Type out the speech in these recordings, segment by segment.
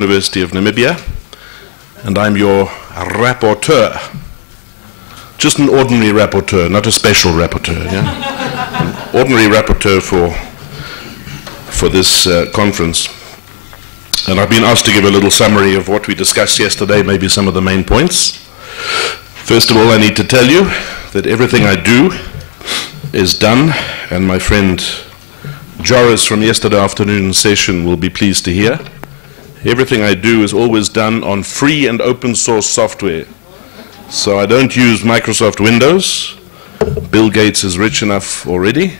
University of Namibia, and I'm your rapporteur. Just an ordinary rapporteur, not a special rapporteur. Yeah? An ordinary rapporteur for this conference. And I've been asked to give a little summary of what we discussed yesterday, maybe some of the main points. First of all, I need to tell you that everything I do is done, and my friend Joris from yesterday afternoon's session will be pleased to hear. Everything I do is always done on free and open source software. So I don't use Microsoft Windows. Bill Gates is rich enough already.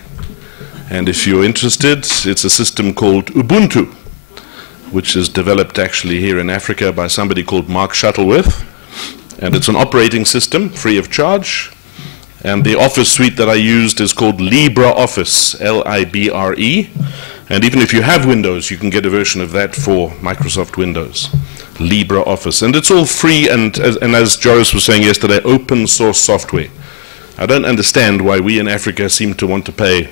And if you're interested, it's a system called Ubuntu, which is developed actually here in Africa by somebody called Mark Shuttleworth. And it's an operating system, free of charge. And the Office suite that I used is called LibreOffice, L-I-B-R-E. And even if you have Windows, you can get a version of that for Microsoft Windows, LibreOffice. And it's all free and as Joris was saying yesterday, open source software. I don't understand why we in Africa seem to want to pay,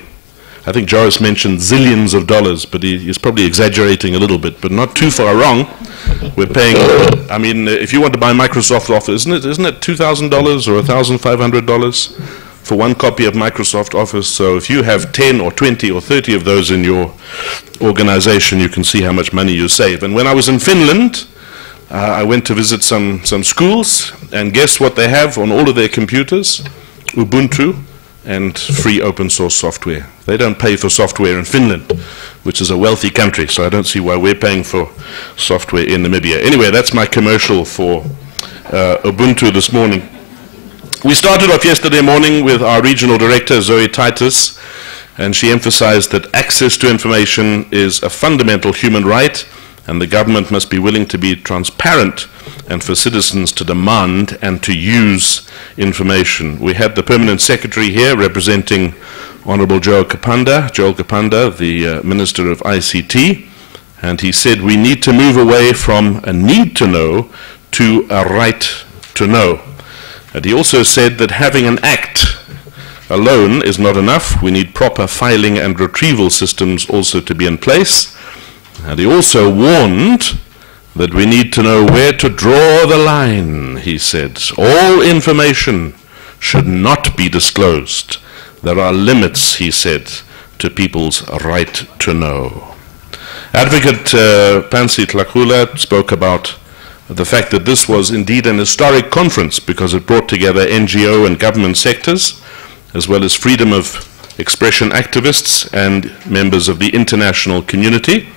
I think Joris mentioned zillions of dollars, but he's probably exaggerating a little bit, but not too far wrong. We're paying, I mean, if you want to buy Microsoft Office, isn't it $2,000 or $1,500 for one copy of Microsoft Office? So if you have 10 or 20 or 30 of those in your organization, you can see how much money you save. And when I was in Finland, I went to visit some schools, and guess what they have on all of their computers? Ubuntu and free open source software. They don't pay for software in Finland, which is a wealthy country, so I don't see why we're paying for software in Namibia. Anyway, that's my commercial for Ubuntu this morning. We started off yesterday morning with our regional director, Zoe Titus, and she emphasized that access to information is a fundamental human right, and the government must be willing to be transparent and for citizens to demand and to use information. We had the permanent secretary here representing Honorable Joel Kapanda, the Minister of ICT, and he said we need to move away from a need to know to a right to know. And he also said that having an act alone is not enough. We need proper filing and retrieval systems also to be in place. And he also warned that we need to know where to draw the line, he said. All information should not be disclosed. There are limits, he said, to people's right to know. Advocate Pansy Tlakula spoke about the fact that this was indeed an historic conference because it brought together NGO and government sectors, as well as freedom of expression activists and members of the international community.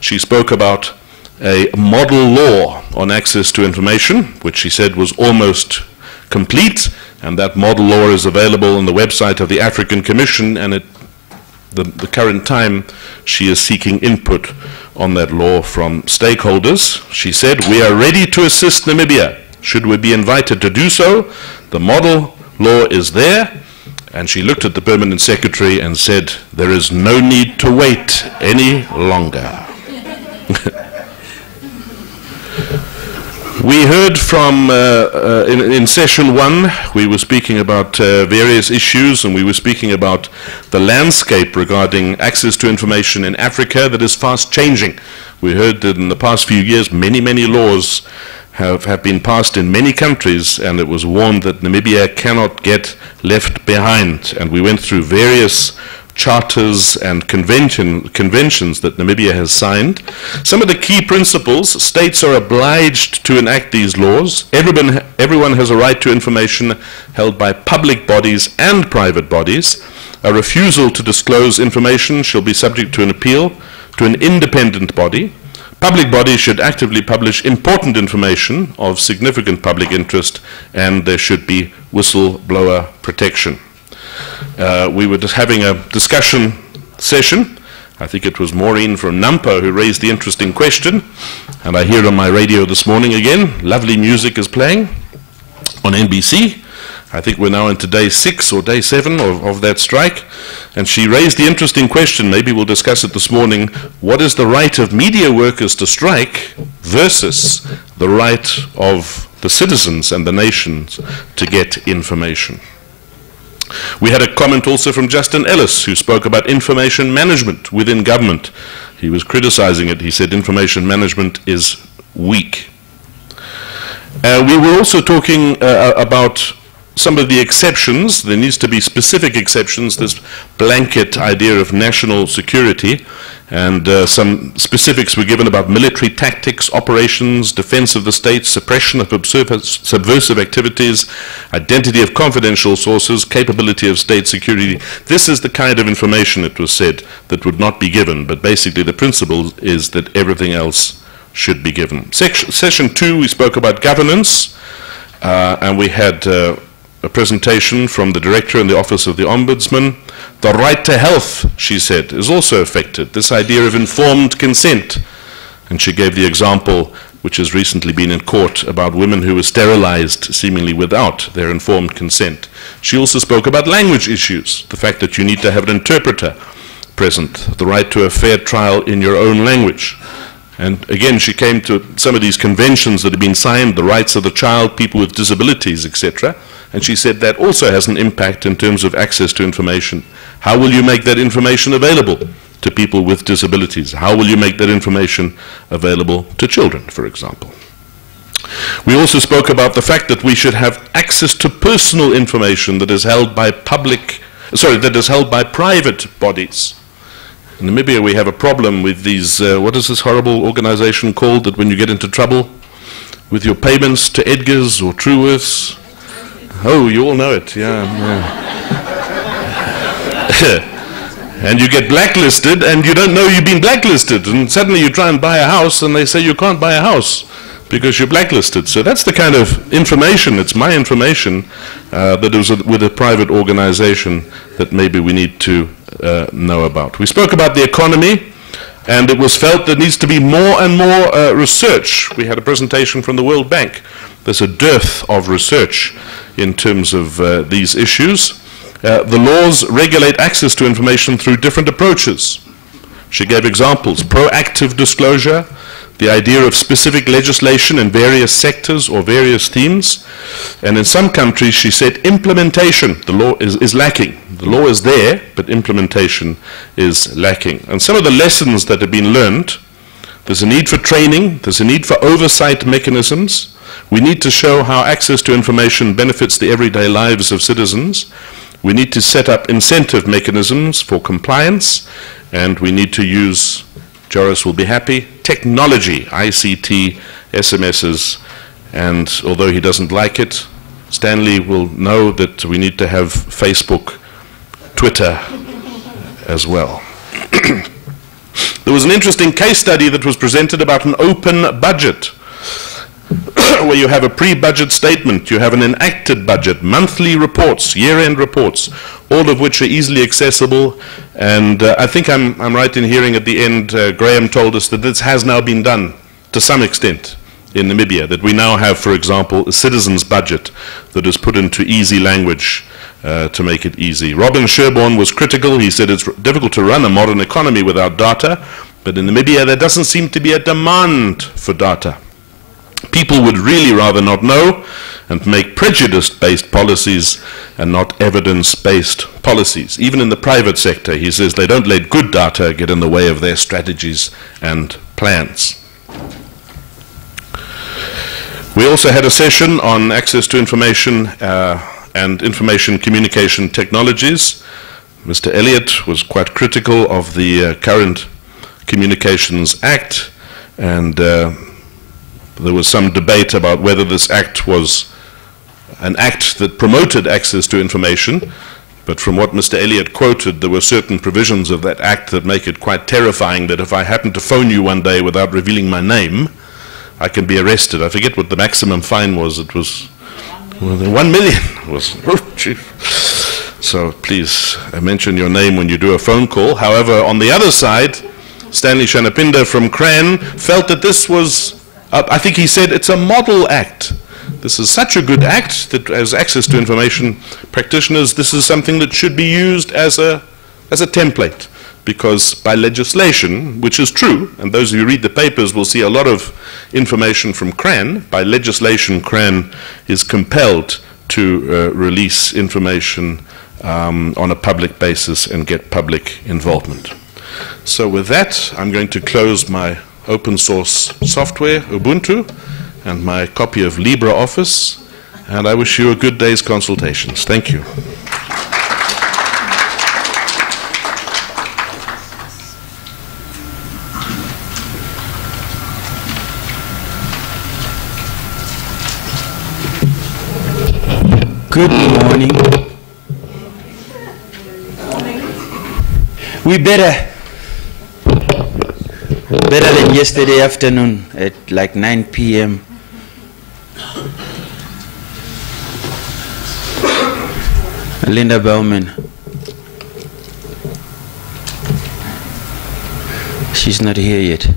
She spoke about a model law on access to information, which she said was almost complete, and that model law is available on the website of the African Commission, and at the current time she is seeking input on that law from stakeholders. She said, we are ready to assist Namibia. Should we be invited to do so? The model law is there. And she looked at the permanent secretary and said, there is no need to wait any longer. We heard from, in session one, we were speaking about various issues, and we were speaking about the landscape regarding access to information in Africa that is fast changing. We heard that in the past few years, many laws have been passed in many countries, and it was warned that Namibia cannot get left behind. And we went through various charters and conventions that Namibia has signed. Some of the key principles: states are obliged to enact these laws. Everyone has a right to information held by public bodies and private bodies. A refusal to disclose information shall be subject to an appeal to an independent body. Public bodies should actively publish important information of significant public interest, and there should be whistleblower protection. We were just having a discussion session. I think it was Maureen from Nampo who raised the interesting question, and I hear on my radio this morning again, lovely music is playing on NBC. I think we're now into day 6 or day 7 of that strike. And she raised the interesting question, maybe we'll discuss it this morning, what is the right of media workers to strike versus the right of the citizens and the nations to get information? We had a comment also from Justin Ellis, who spoke about information management within government. He was criticizing it. He said information management is week. We were also talking about some of the exceptions. There needs to be specific exceptions, this blanket idea of national security, and some specifics were given about military tactics, operations, defense of the state, suppression of subversive activities, identity of confidential sources, capability of state security. This is the kind of information, it was said, that would not be given, but basically the principle is that everything else should be given. Session 2, we spoke about governance, and we had a presentation from the director in the Office of the Ombudsman. The right to health, she said, is also affected. This idea of informed consent. And she gave the example, which has recently been in court, about women who were sterilized seemingly without their informed consent. She also spoke about language issues, the fact that you need to have an interpreter present, the right to a fair trial in your own language. And again, she came to some of these conventions that have been signed, the rights of the child, people with disabilities, etc. And she said that also has an impact in terms of access to information. How will you make that information available to people with disabilities? How will you make that information available to children, for example? We also spoke about the fact that we should have access to personal information that is held by private bodies. In Namibia, we have a problem with these, what is this horrible organization called that when you get into trouble with your payments to Edgar's or Truworths? Oh, you all know it, yeah. And you get blacklisted and you don't know you've been blacklisted, and suddenly you try and buy a house and they say you can't buy a house because you're blacklisted. So that's the kind of information, it's my information, that is with a private organization that maybe we need to know about. We spoke about the economy, and it was felt there needs to be more and more research. We had a presentation from the World Bank. There's a dearth of research in terms of these issues. The laws regulate access to information through different approaches. She gave examples: proactive disclosure, the idea of specific legislation in various sectors or various themes, and in some countries, she said, implementation, the law is lacking. The law is there, but implementation is lacking. And some of the lessons that have been learned: there's a need for training, there's a need for oversight mechanisms. We need to show how access to information benefits the everyday lives of citizens. We need to set up incentive mechanisms for compliance, and we need to use, Joris will be happy, technology, ICT, SMSs, and although he doesn't like it, Stanley will know that we need to have Facebook, Twitter as well. There was an interesting case study that was presented about an open budget, where you have a pre-budget statement, you have an enacted budget, monthly reports, year-end reports, all of which are easily accessible. And I think I'm right in hearing at the end, Graham told us that this has now been done to some extent in Namibia, that we now have, for example, a citizen's budget that is put into easy language to make it easy. Robin Sherborne was critical. He said it's difficult to run a modern economy without data, but in Namibia there doesn't seem to be a demand for data. People would really rather not know and make prejudice-based policies and not evidence-based policies. Even in the private sector, he says they don't let good data get in the way of their strategies and plans. We also had a session on access to information and information communication technologies. Mr. Elliott was quite critical of the current Communications Act, and there was some debate about whether this act was an act that promoted access to information, but from what Mr. Elliott quoted, there were certain provisions of that act that make it quite terrifying, that if I happen to phone you one day without revealing my name, I can be arrested. I forget what the maximum fine was. It was 1 million. So please mention your name when you do a phone call. However, on the other side, Stanley Shanapinda from CRAN felt that this was, I think he said, it's a model act. This is such a good act that as access to information practitioners, this is something that should be used as a template. Because by legislation, which is true, and those who read the papers will see a lot of information from CRAN, by legislation CRAN is compelled to release information on a public basis and get public involvement. So with that, I'm going to close my open source software, Ubuntu, and my copy of LibreOffice, and I wish you a good day's consultations. Thank you. Good morning. We better than yesterday afternoon at like 9 p.m. Linda Bellman. She's not here yet.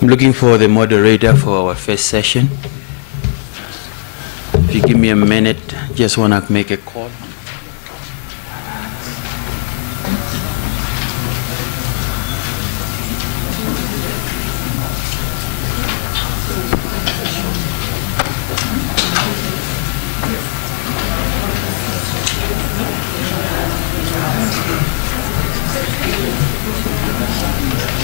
I'm looking for the moderator for our first session. If you give me a minute, just want to make a call.